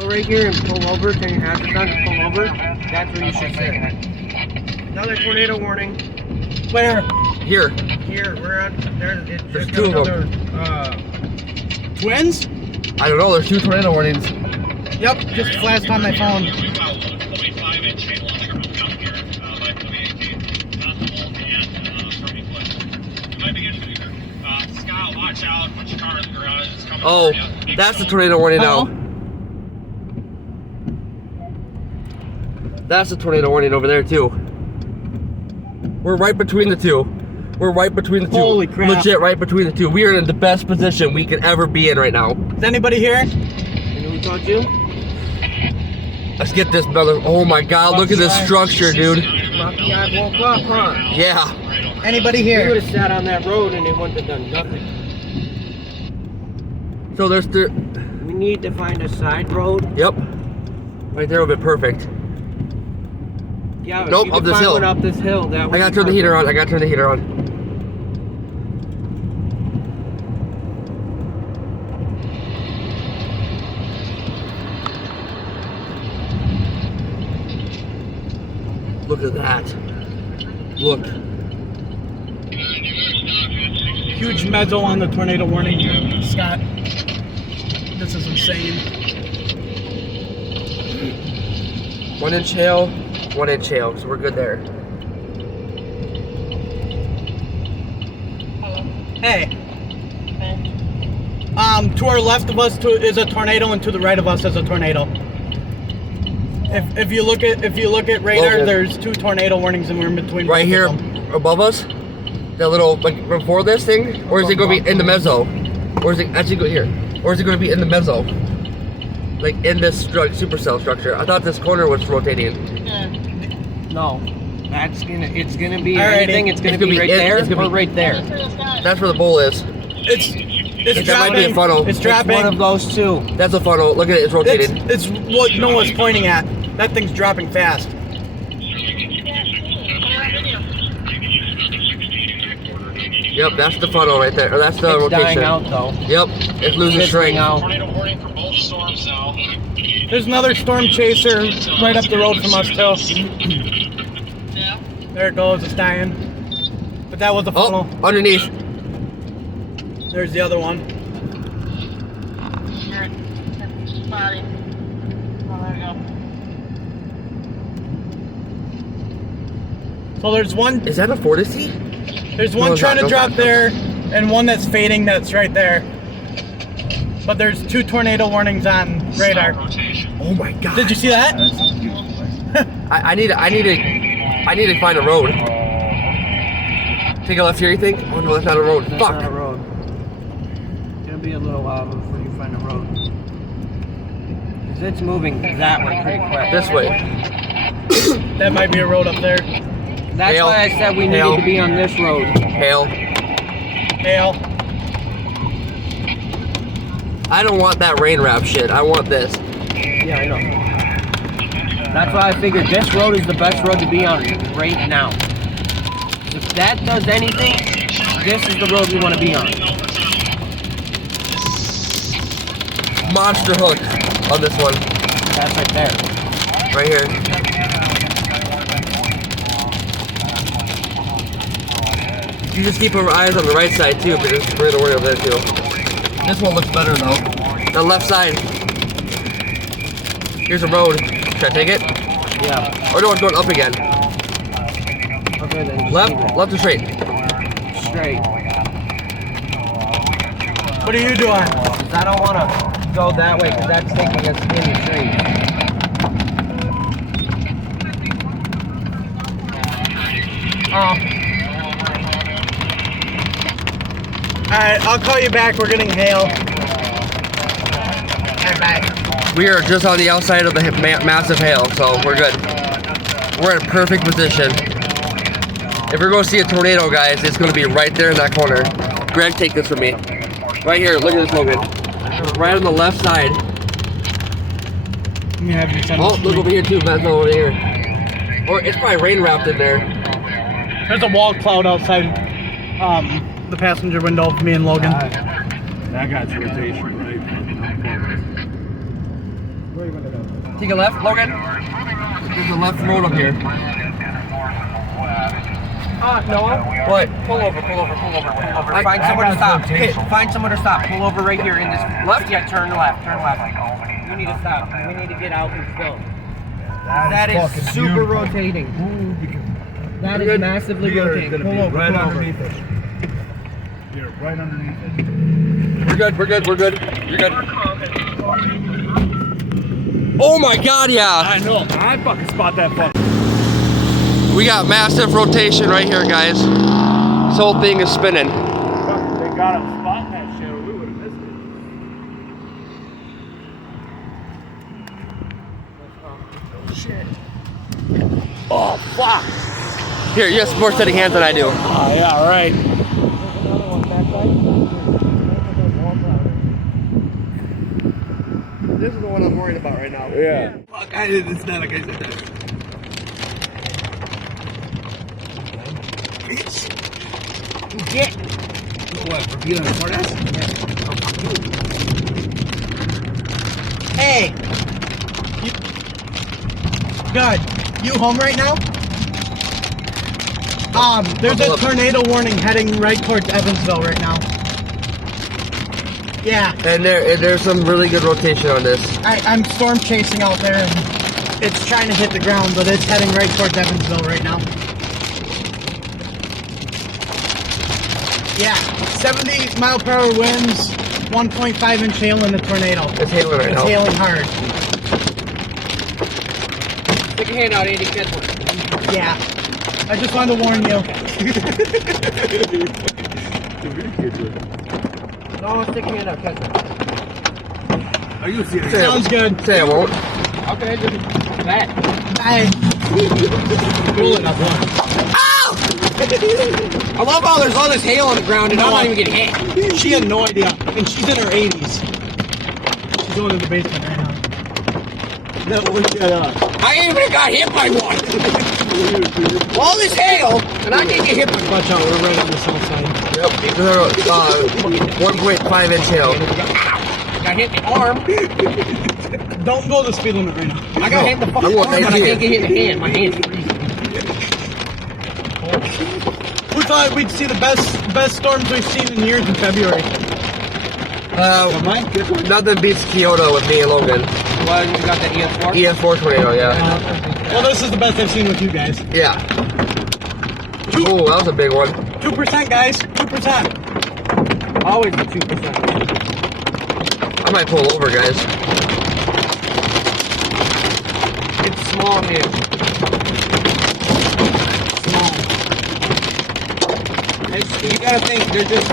So right here and pull over. Turn your hazards on and pull over. That's where you should sit. Another tornado warning. Where? Here. Here, we're on. There's two of them. Twins? I don't know, there's 2 tornado warnings. Yep, just flashed on my phone. Oh, that's the tornado warning now. That's the tornado warning over there too. We're right between the two. We're right between the two. Holy crap. Legit right between the two. We are in the best position we could ever be in right now. Is anybody here? You know who taught you? Let's get this brother. Oh my god, look at this structure, dude. Lucky I woke up, huh? Yeah. Anybody You would here? have sat on that road and it wouldn't have done nothing. So there's the. We need to find a side road. Yep. Right there would be perfect. Yeah, but Nope, you up can this find hill. one up this hill. That I gotta turn the heater on. I gotta turn the heater on. Look at that. Look. Huge mezzo on the tornado warning. Scott, this is insane. 1 inch hail, 1 inch hail, so we're good there. Hey. To our left of us is a tornado, and to the right of us is a tornado. If you look at radar, Logan. there's 2 tornado warnings, and we're in between. Right both here of them. above us, that little, like before this thing, or is it going to be in the mezzo? Or is it actually go here? Or is it going to be in the mezzo? Like in this supercell structure. I thought this corner was rotating. No. It's gonna be Alrighty. anything. It's gonna It's gonna be be right in- there it's gonna or be- right there. That's where the bowl is. It's That dropping. might be a funnel. It's It's one dropping. of those two. That's a funnel. Look at it, it's rotating. It's what Noah's pointing at. That thing's dropping fast. Yep, that's the funnel right there. Or that's the It's rotation. dying out though. Yep, it's losing It's strength. out. Tornado warning for both storms now. There's another storm chaser right up the road from us too. There it goes. It's dying. But that was the funnel. Oh, underneath. There's the other one. So there's one. Is that a Fortescue? There's one No, it's trying not. to No, drop it's not. there, and one that's fading. That's right there. But there's 2 tornado warnings on radar. Rotation. Oh my god. Did you see that? I need to find a road. Take a left here, you think? Oh no, that's not a road. That's Fuck. not a road. It's gonna be a little while before you find a road. 'Cause it's moving that way pretty quick. This way. That might be a road up there. That's Hail. why I said we needed Hail. to be on this road. Hail. Hail. I don't want that rain wrap shit. I want this. Yeah, I know. That's why I figured this road is the best road to be on right now. If that does anything, this is the road we want to be on. Monster hook on this one. That's right there. Right here. You just keep our eyes on the right side too, because we're gonna worry over there too. This one looks better though. The left side. Here's a road. Should I take it? Yeah. Or no, it's going up again. Okay, then. just Left, leave it. left or straight? Straight. What are you doing? 'Cause I don't want to go that way because that's taking us in the trees. Oh. Alright, I'll call you back. We're getting hail. Alright, bye. We are just on the outside of the massive hail, so we're good. We're in a perfect position. If we're going to see a tornado, guys, it's going to be right there in that corner. Greg, take this from me. Right here, look at this, Logan. Right on the left side. Let me have you send Oh, this to look me. over here too, Matt's over here. Or it's probably rain wrapped in there. There's a wall cloud outside the passenger window of me and Logan. That got rotation, right? Where are you gonna go? Take a left, Logan. There's a left road up here. Noah. What? Pull over. Find somewhere to stop. Find somewhere to stop. Pull over right here in this left. Yeah, turn left. You need to stop. We need to get out and go. That is fucking super beautiful. rotating. That is Good. massively You're rotating. gonna Pull be over. right Pull over. underneath us. You're right underneath it. We're good. You're good. Oh my god, yeah. I know. I fucking spot that fuck. We got massive rotation right here, guys. This whole thing is spinning. They got us spotting that shit, or we would have missed it. Oh fuck! Here, you have more steady hands than I do. Oh yeah, right. This is the one I'm worried about right now. Yeah. Fuck, it's not like I said that. Get. What, for being on the corners? Hey. Good. You home right now? There's a tornado warning heading right towards Evansville right now. Yeah. And there's some really good rotation on this. I'm storm chasing out there and it's trying to hit the ground, but it's heading right towards Evansville right now. Yeah, 70 mile per hour winds, 1.5 inch hail in the tornado. It's hailing right It's now. hailing hard. Stick your hand out, Andy. Catch one. Yeah. I just wanted to warn you. No, stick your hand out. Catch one. Are you serious? Sounds good. Say I won't. Okay, just that. I Pulling up one. I love how there's all this hail on the ground and I'm not even getting hit. She had no idea, and she's in her 80s. She's going to the basement right now. No, shut up. I ain't even got hit by one. All this hail, and I didn't get hit by one. Watch out, we're right on the south side. Yep. 1.5 inch hail. Got hit in the arm. Don't go the speed limit right now. I got hit in the fucking I arm, want but I 19. can't get hit in the hand. My hand's freezing. We thought we'd see the best storms we've seen in years in February. Nothing beats Kyoto with me and Logan. Well, you got that EF4? EF4 tornado, yeah. Well, this is the best I've seen with you guys. Yeah. Oh, that was a big one. 2%, guys. 2%. Always the 2%. I might pull over, guys. It's small hail. Small. You gotta think, they're just...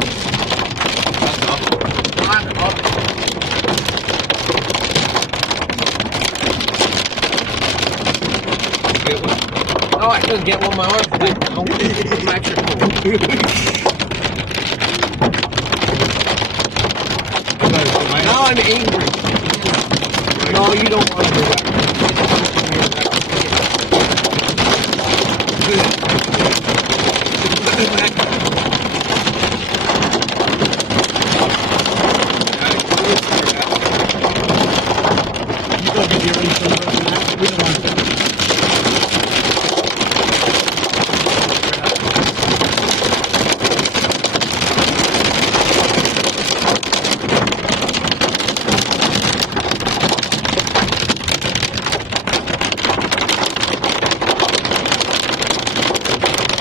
Oh, I couldn't get one of my arms back. I'm extra cool. Now I'm angry. No, you don't want to do that. You go get your insurance on that. We don't want to.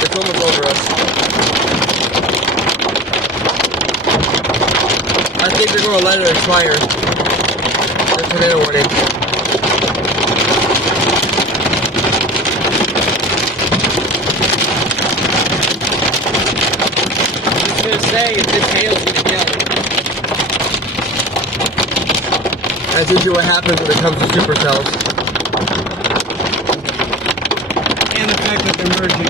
It's almost over us. I think they're going to let it expire. The tornado warning. I'm just gonna say, if this hail's gonna kill me. That's usually what happens when it comes to supercells. And the fact that they're merging.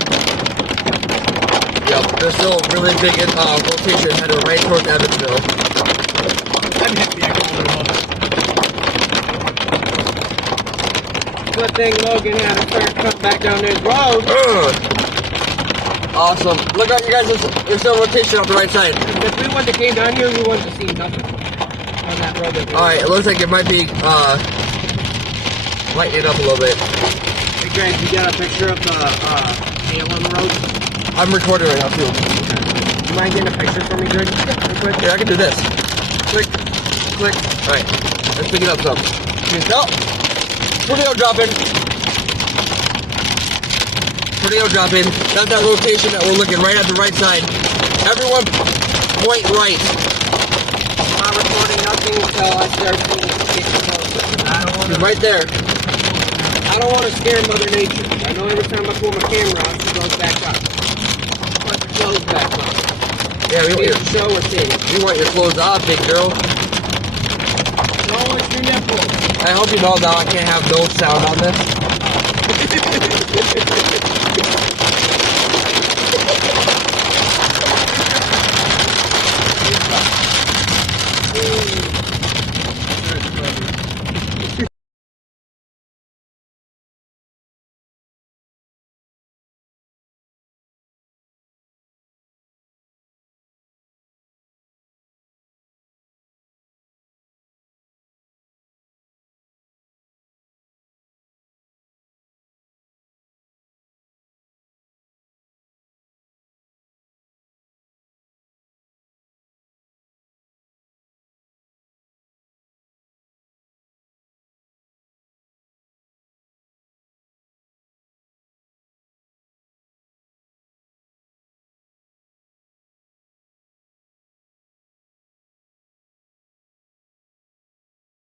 Yep, there's still really big rotation headed right towards Evansville. I'm happy I called it off. Good thing Logan had a turn cut back down this road. Awesome. Look out, you guys, there's still rotation off the right side. If we wouldn't have came down here, we wouldn't have seen nothing on that road. Alright, it looks like it might be lighten it up a little bit. Hey Greg, you got a picture of the hail on the road? I'm recording right now too. You mind getting a picture for me, Greg? Real quick? Here, I can do this. Click, click. All right, let's pick it up some. Go. Tornado dropping. Tornado dropping. That's that location that we're looking right at the right side. Everyone, point right. I'm not recording nothing until I start getting closer. I don't want He's to. right there. I don't want to scare Mother Nature. I know every time I pull my camera out, she goes back up. Put the clothes back on. Yeah, we want Here's your, the show or thing. we want your clothes off, big girl. No, it's your nipples. I hope you know now I can't have no sound on this.